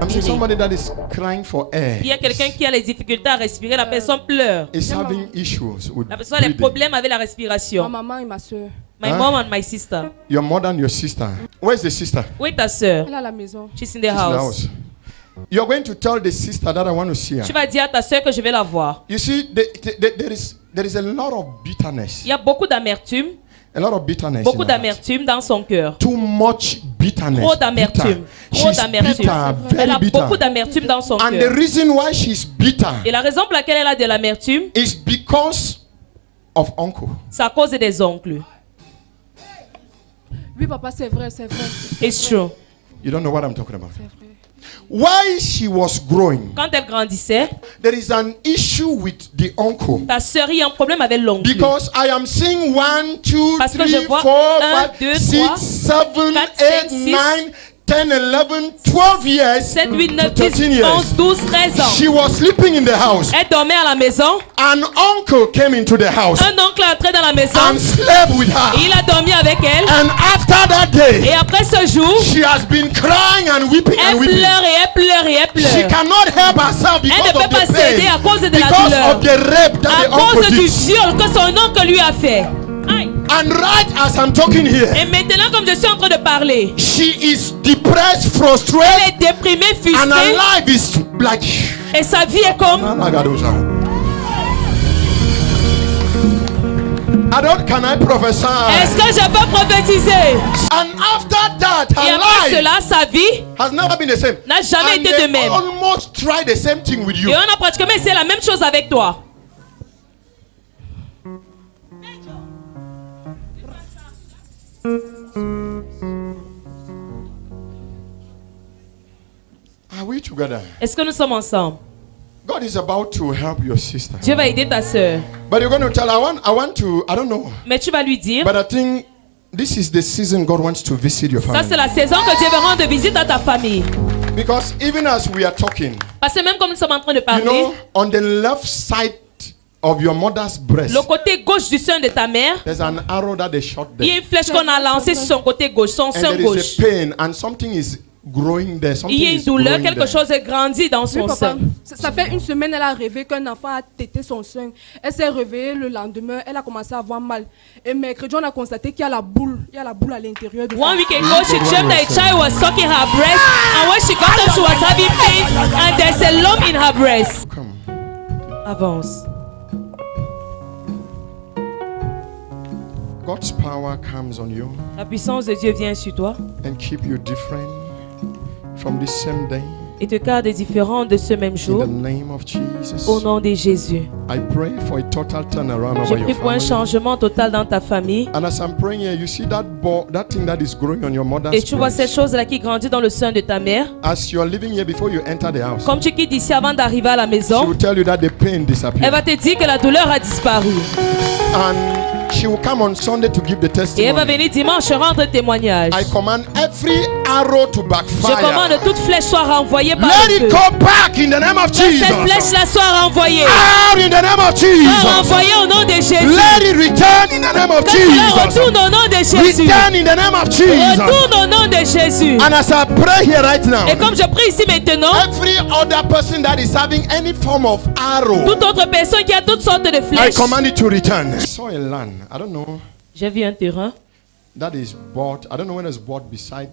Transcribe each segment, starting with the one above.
I'm seeing somebody that is crying for air. Il y a quelqu'un qui a les difficultés à respirer, la personne pleure. Is having issues with La personne a des breathing. problèmes avec la Ma respiration. maman et ma soeur. My mom and my sister. Your mother and your sister. Where's the sister? Où est ta sœur? Elle est à la maison. She's in the She's in the house. house. You're going to tell the sister that I want to see her. Tu vas dire à ta sœur que je vais la voir. You see, there is a lot of bitterness. Il y a beaucoup d'amertume, A lot of bitterness. beaucoup in her heart. d'amertume dans son cœur. Too much bitterness. Trop d'amertume. Trop She's d'amertume. bitter, Elle very a bitter. beaucoup d'amertume dans son And the cœur. reason why she's bitter Et la raison pour laquelle elle a de l'amertume, is because of uncle. c'est à cause des oncles. Oui, papa, c'est vrai, c'est vrai. It's true. You don't know what I'm talking about. C'est vrai. While she was growing, Quand elle grandissait, there is an issue with the uncle. ta sœur, il y a un problème avec l'oncle. Because I am seeing 1, 2, Parce que 3, je vois 4, 1, 5, 2, 6, 3, 7, 4, 8, 5, 6, 9, 10, 11, 12 years, 7, 8, 9, to 10, 13 years. 11, 12, 13 ans. She was sleeping in the house. Elle dormait à la maison. An uncle came into the house Un oncle est entré dans la maison. and slept with Et her. il a dormi avec elle. And after that day, Et après ce jour, she has been crying and weeping elle and weeping. pleure et elle pleure et elle She pleure. cannot help herself Elle because ne peut of pas the s'aider pain, à cause de la because douleur. of the rape that À the uncle cause du did. viol que son oncle lui a fait. Aïe. And right as I'm talking here, Et maintenant, comme je suis en train de parler, she is depressed, elle frustrated, est déprimée, and her frustrée. life is like. Et sa vie est comme... Can I prophesy? Est-ce que je peux prophétiser? And after that, Et her après life cela, sa vie has never been the same. n'a jamais And été de they même. almost try the same thing with you. Et on a pratiquement essayé la même chose avec toi. Are we together? Est-ce que nous sommes ensemble? God is about to help your sister. Dieu va aider ta sœur. But you're going to tell, I don't know. Mais tu vas lui dire, But I think this is the season God wants to visit your ça family. c'est la saison que Dieu veut rendre visite à ta famille. Because even as we are talking, Parce que même comme nous sommes en train de you parler, know, on the left side of your mother's breast, le côté gauche du sein de ta mère, there's an arrow that they shot il y a there. une flèche qu'on a lancée sur son côté gauche, son And sein there gauche. is a pain and something is growing there. Something Il y a une is douleur, growing quelque there. chose est grandi dans Oui, son papa, sein. ça fait une semaine, elle a rêvé qu'un enfant a tété son sein. Elle s'est réveillée le lendemain, elle a commencé à avoir mal. Et mercredi, on a constaté qu'il y a la boule. Il y a la boule à l'intérieur de One sa week ago, she dreamed that a child was sucking her breast, and when she got up, she was having pain, and there's a lump in her breast. Come. Avance. God's power comes on you La puissance de Dieu vient sur toi and keep you different from this same day. et te garde différent de ce même In jour. the name of Jesus. Au nom de Jésus. I pray for a total turnaround Je over prie your pour un family. changement total dans ta famille. And as I'm praying here, you see that that thing that is growing on your mother's Et tu vois cette breast. chose-là qui grandit dans le sein de ta mère. As you are living here before you enter the house, Comme tu quittes ici avant d'arriver à la she maison, will tell you that the pain elle disappeared. va te dire que la douleur a disparu. And she will come on Sunday to give the Et elle va testimony. venir dimanche rendre témoignage. I command every arrow to Je backfire. commande que toute flèche soit renvoyée par Let le it feu. go back in the name of Que cette Jesus. flèche-là soit renvoyée. Out in the name of Soit Jesus. renvoyée au nom de Jésus. Let it return in the name of Que cela Jesus. retourne au nom de Jésus. Return in the name of Jesus. Retourne au nom de Jésus. And as I pray here right now, Et comme je prie ici maintenant, every other person that is having any form of arrow, toute autre personne qui a toutes sortes de I flèches. command it to return. I saw a land. I don't know. J'ai vu un terrain That is bought. I don't know when it's bought beside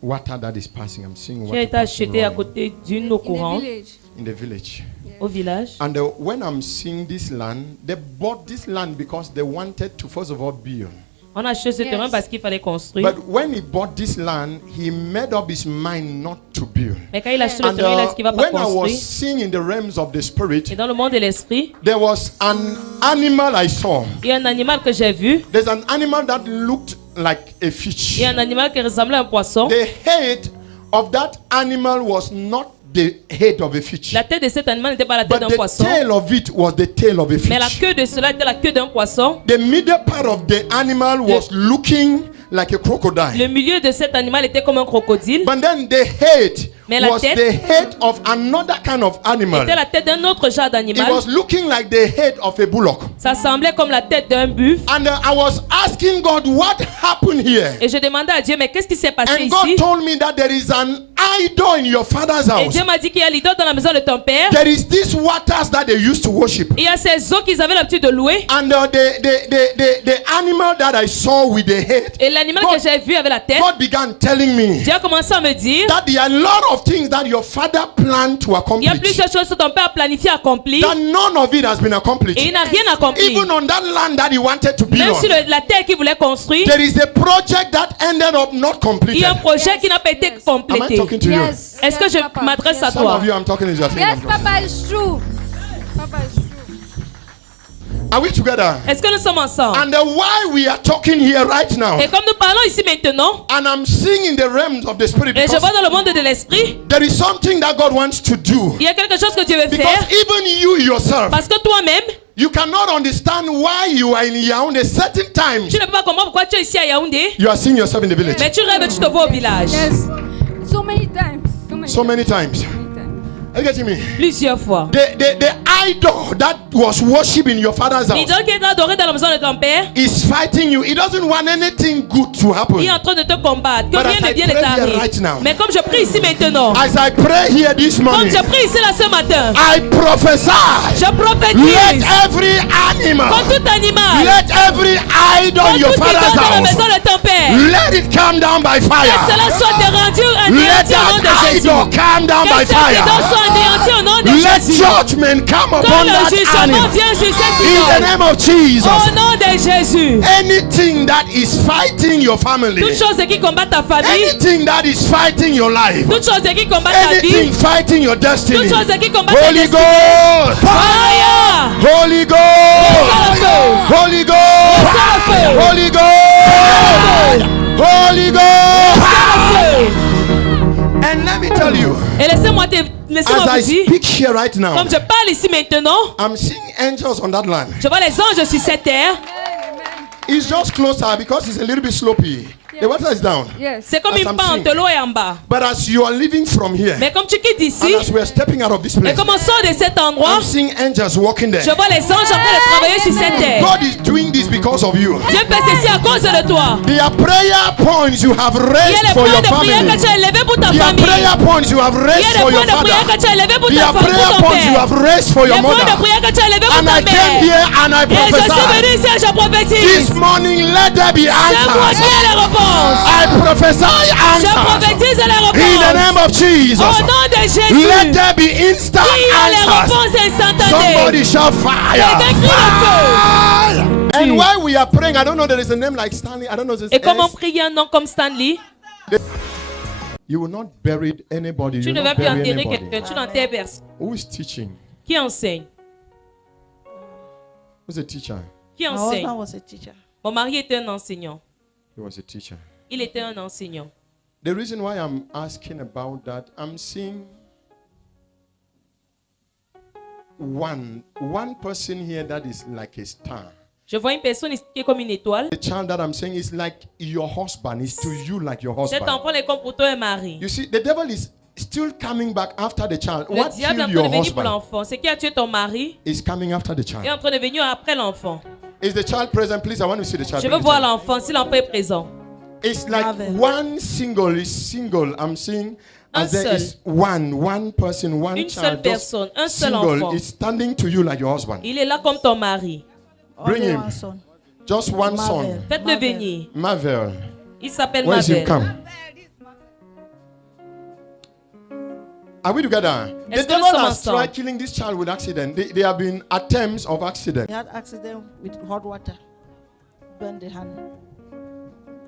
water that is passing. I'm seeing qui a water été passing acheté à around côté d'une eau In the courante village. in the village. au village. And when I'm seeing this land, they bought this land because they wanted to first of all build. On a acheté ce Yes. terrain parce qu'il fallait construire. But when he bought this land, he made up his mind not to build. Mais quand il a acheté le And terrain, il a dit qu'il va pas when I was construire. seeing in the realms of the Et spirit, dans le monde de l'esprit, there was an animal I saw. il y a un animal que j'ai vu. There's an animal that looked like a fish. Il y a un animal qui ressemblait à un poisson. The head of that animal was not the head of a fish, La tête de cet animal n'était pas la tête but d'un the poisson. tail of it was the tail of a Mais la fish. queue de cela était la queue d'un poisson. The middle part of the animal was looking like a crocodile. Le milieu de cet animal était comme un crocodile. But then the head Mais la was tête the head of another kind of animal. était la tête d'un autre genre It d'animal. was looking like the head of a bullock. Ça semblait comme la tête d'un buffle. And I was asking God, what happened here? Et je demandais à Dieu, mais qu'est-ce qui s'est passé And God ici? told me that there is an idol in your father's Et house. Dieu m'a dit qu'il y a l'idole dans la maison de ton père. There is these waters that they used to worship. Il y a ces eaux qu'ils avaient l'habitude de louer. And the animal that I saw with the head, Et l'animal que j'ai vu avec la tête, God began telling me Dieu a commencé à me dire, that there are a lot of things that your father planned to il y a accomplish, plusieurs choses que ton père a planifié accomplir. that none of it has been accomplished. Et il n'a rien accompli. Even on that land that he wanted to build Même on, sur la terre qu'il voulait construire, there is a project that ended up not il completed. y a un projet qui n'a pas été Am I complété. talking to you? Yes. Est-ce que Yes, je Papa. m'adresse à Some toi? of you, I'm talking is just Yes, Papa, it's true. Papa, it's true. Are we together? Est-ce que nous sommes ensemble? And why we are talking here right now, Et comme nous parlons ici maintenant, and I'm seeing in the realms of the spirit, et je because vois dans le monde de l'esprit, there is something that God wants to do. il y a quelque chose que Dieu veut Because faire. even you yourself, Parce que toi-même, you cannot understand why you are in Yaoundé. Certain times, tu ne peux pas comprendre pourquoi tu es ici à Yaoundé, you are seeing yourself in the village. mais tu rêves et tu te vois au village. Yes. So many times. So many times. Many times. Are you getting me? Plusieurs fois. The idol that was worshipped in your father's house L'idole qui est adorée dans la maison de ton père, is fighting you. It doesn't want anything good to happen. il est en train de te combattre. Que But rien as ne I vienne pray here t'arriver. right now, Mais comme je prie ici maintenant, as I pray here this comme morning, je prie ici là ce matin, I prophesy. je Let prophétise every animal, contre tout animal, let every idol in contre your toute idole father's dans la house, maison de ton père, let it come down by que fire. cela soit rendu Let anéanti au nom de that Jésus. idol come down by Que cette idole fire. soit anéanti au nom de Let Jésus. judgment come Que upon le that jugement animal. vienne sur cette In the idole. name of Jesus. Au nom de Jésus. Anything that is fighting your family, Toute chose qui combat ta famille, anything that is fighting your life, toute chose qui combat ta vie, anything fighting your destiny, toute chose qui combat ta Holy destinée. Ghost, Fire! Holy Ghost, Holy Ghost, Holy Ghost, Holy Ghost. And let me tell you, Et laissez-moi as I vous dire, speak here right now, comme je parle ici maintenant, I'm seeing angels on that land. je vois les anges sur cette terre. It's just closer because it's a little bit slopey. The water is down. Yes. C'est comme As une I'm pente, seeing. l'eau est en bas. But as you are leaving from here, Mais comme tu quittes ici, and as we are stepping out of this et place, comme on sort de cet endroit, I'm seeing angels walking there. je vois les anges en train de travailler sur cette terre. God is doing this because of you. Dieu fait ceci à cause de toi. There are prayer points you have Il y raised a les for points your de prière family. que tu as élevés pour ta There are famille. prayer points you have Il y raised a for les your points de prière father. que tu as élevés pour There ta are famille, prayer pour ton points you père. have raised for your Les points de mother. prière que tu as élevés pour And ta I came mère. here and I Et je suis prophesy. venu ici et je prophétise. This morning, let there be C'est moi qui answers. ai les réponses. I prophesy Je answers. prophétise les In the réponses. name of Jesus. Au nom de Jésus. Let there be instant Il y a les answers. réponses instantanées. Somebody shout fire. Quelqu'un crie le Fire. And while we are praying, I don't know there is a name like Stanley. I don't know this. Et comme on prie un nom comme Stanley, You will not bury anybody. tu You ne will vas not plus bury enterrer anybody. quelqu'un. Tu n'enterres personne. Who is teaching? Qui enseigne? Who's a teacher? Qui My enseigne? husband was a teacher. Mon mari était un enseignant. He was a teacher. Il était un enseignant. The reason why I'm asking about that, I'm seeing one person here that is like a star. Je vois une personne qui est comme une étoile. The child that I'm saying is like your husband. Is to you like your Cet husband. enfant est comme pour toi un mari. You see, the devil is still coming back after the child. Le What diable est en killed train your de venir pour husband l'enfant. Ce qui a tué ton mari is coming after the est child. en train de venir après l'enfant. Is the child present? Please, I want to see the child. Je Bring veux the voir child. l'enfant, si l'enfant est présent. It's like Marvel. one single is single. I'm seeing Un as there seul. is one person, one Une child, seule just personne, un seul single enfant. is standing to you like your husband. Il est là comme ton mari. Bring Only him. one son. Just one Marvel. son. Faites-le Marvel. venir. Marvel. Il s'appelle Where is him? Mabel. Come. Are we together? The Est-ce que nous devil sommes has ensemble? tried killing this child with accident. There have been attempts of accident. He had accident with hot water. Burned the hand.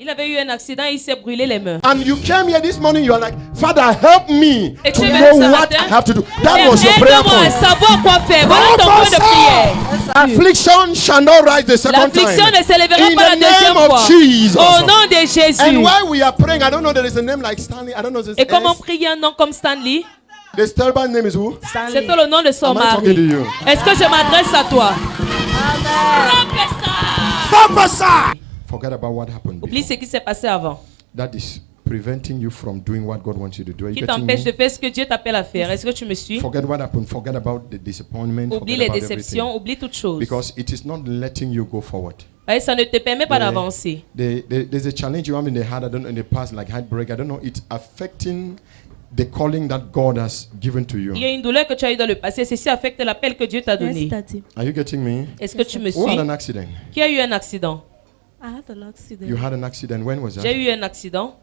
Il avait eu un accident, il s'est brûlé les mains. And you came here this morning, you are like, Father, help me Et to tu es know venu ce what matin? I have to do. That was your Et prayer aide-moi à point. savoir quoi faire. Voilà ton point de prière. Affliction shall not rise the second L'affliction time. ne s'élèvera In pas la the deuxième name fois. of Jesus. Au nom de Jésus. And while we are praying, I don't know there is a name like Stanley. I don't know this. Et comment prier un nom comme Stanley? The Stelban name is who? C'est le nom de son Am I talking to mari. you? Est-ce que je m'adresse à toi? Prophesy. Forget about what happened. Oublie ce qui s'est passé avant. That is preventing you from doing what God wants you to do. Are you Qui getting t'empêche de me? faire ce que Dieu t'appelle à faire. Est-ce que tu me suis? Forget what happened. Forget about the disappointment. Oublie Forget les about déceptions, everything. oublie toutes choses. Because it is not letting you go forward. Et ça ne te permet pas The- d'avancer. There's a challenge you have in the heart. I don't know in the past, like heartbreak. I don't know. It's affecting the calling that God has given to you. Il y a une douleur que tu as eue dans le passé. Ceci affecte l'appel que Dieu t'a donné. Are you getting me? Est-ce que tu me Who had suis? an accident? Qui a eu un accident? I had an accident. You had an accident. When was that? J'ai eu un accident.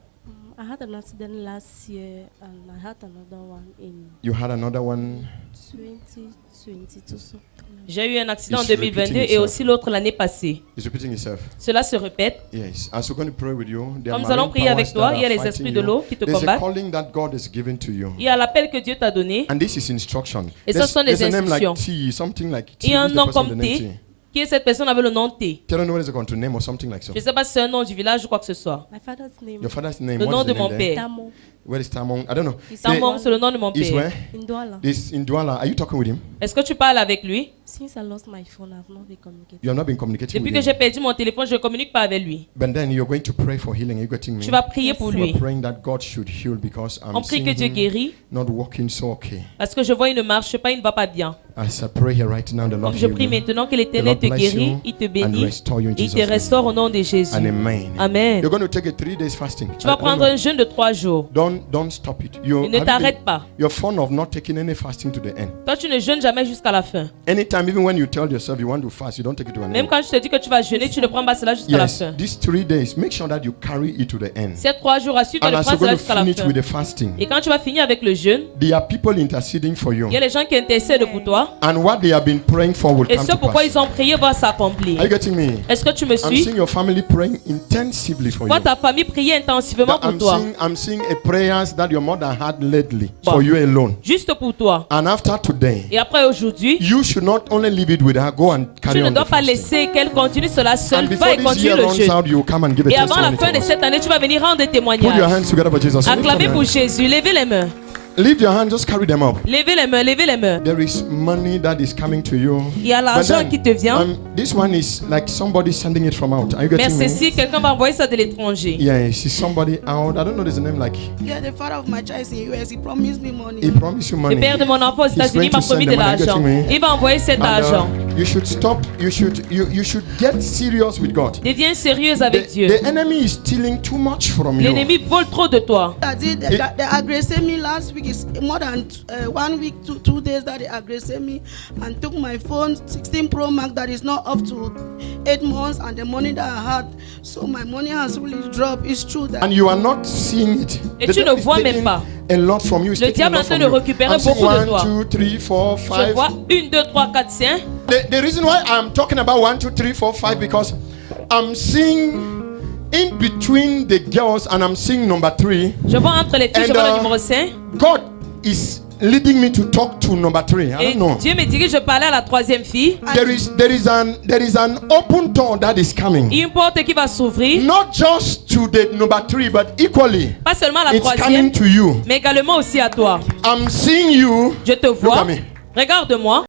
I had an accident last year, and I had another one in You had another one. 2022. Something. J'ai eu un accident en It's 2022 repeating et itself. aussi l'autre l'année passée. It's repeating itself. Cela se répète. Yes. As we're going to pray with you, there are Comme nous allons marine prier avec powers toi, that il y a are les fighting esprits de you. l'eau qui te There's a combattent. calling that God has given to you. Il y a l'appel que Dieu t'a donné. And this is instruction. Et ça sont des There's a name like instructions. T, something like T. Il y a un Who's the nom person comme with the name T. Qui est cette personne avec le nom T? I don't know what is it going to name or something like so. Je ne sais pas si c'est un nom du village ou quoi que ce soit. My father's name Your father's name. Le what nom is de the mon name there? père. Tamo Where is Tamon? I don't know. Tamon, c'est le nom de mon Is père. where? in Douala. This in Douala. Are you talking with him? Est-ce que tu parles avec lui? Since I lost my phone, I've not been communicating. You have not been communicating Depuis with que j'ai him. perdu mon téléphone, je ne communique pas avec lui. But then you're going to pray for healing. Are you getting me? Tu vas prier pour We're lui. praying that God should heal because I'm On prie que seeing Dieu him guérit. not walking so okay. Parce que je vois, il ne marche pas, il ne va pas bien. As I pray here right now, the Lord Donc je heal prie you. maintenant que The l'Éternel Lord te bless guérit, you il te and bénit, restore you in il Jesus' te name. restaure au nom de Jésus. And amen. Amen. You're going to take a 3 days fasting. Tu vas prendre un jeûne de 3 jours. Don't stop it. Et ne t'arrête pas. You're fond of not taking any fasting to the end. Toi, tu ne jeûnes jamais jusqu'à la fin. Anytime, even when you tell yourself you want to fast, you don't take it to an Même end. quand je te dis que tu vas jeûner, tu ne prends pas cela jusqu'à la Yes, fin. these 3 days, make sure that you carry it to the end. Ces 3 jours, assure-toi And de as prendre you're cela going to jusqu'à la finish fin. with the fasting, Et quand tu vas finir avec le jeûne, there are people interceding for you. il y a les gens qui intercèdent pour toi. And what they have been praying for will Et come ce to pourquoi pass. ils ont prié va s'accomplir. Are you getting me? Est-ce que tu me I'm suis? seeing your family praying intensively for Moi, you. ta famille priait intensivement pour toi. I'm seeing a prayers that your mother had lately Bon. for you alone. Juste pour toi. And after today, Et après aujourd'hui, you should not only leave it with her, go and tu carry ne on the dois pas fasting. laisser qu'elle continue cela And seule. Va before et this continue year le runs jeûne. out, you will come and give a Et avant la testimony fin to de us. cette année, tu vas venir rendre des Put your témoignages. hands together for Jesus. Lift Acclamez your pour hands. Jésus. Levez les mains. Lift your hands, just carry them up. Levez les mains, levez les mains. There is money that is coming to you. Il y a But l'argent then, qui te vient. this one is like somebody sending it from out. Are you Mais getting me? ceci, quelqu'un va envoyer ça de l'étranger. Yes, it's somebody out. I don't know there's a name like. Yeah, the father of my child is in US. He promised me money. He promised you money. Le père de mon enfant aux He's États-Unis going m'a to promis send de the money. l'argent. Getting me? Il va envoyer cet And, argent. you should stop. You should get serious with God. Deviens sérieuse avec Dieu. The enemy is stealing too much from you. L'ennemi vole trop de toi. That's it. They aggressed me last week. It's more than 1 week, 2 days that they aggressed me and took my phone, 16 Pro Max, that is not up to 8 months, and the money that I had. So my money has really dropped. It's true that. And you are not seeing it. Et The tu ne devil is vois même taking pas. a lot from you. He's Le taking a diable est en lot train from de you. récupérer I'm saying beaucoup de 1, toi. 2, 3, 4, Je 5. vois 1, 2, 3, 4, 5. The reason why I'm talking about 1, 2, 3, 4, 5 because I'm seeing in between the girls and I'm seeing number 3. Je vois entre les filles, je And, vois le numéro 5. God is leading me to talk to number 3. I Et don't know. Dieu me dirige, je parlais à la 3e fille. There is an open door that is coming. Une porte qui va s'ouvrir. Not just to the number 3, but equally, Pas seulement à la it's 3e, coming to you. mais également aussi à toi. I'm seeing you. Je te Look vois. at me. Regarde-moi.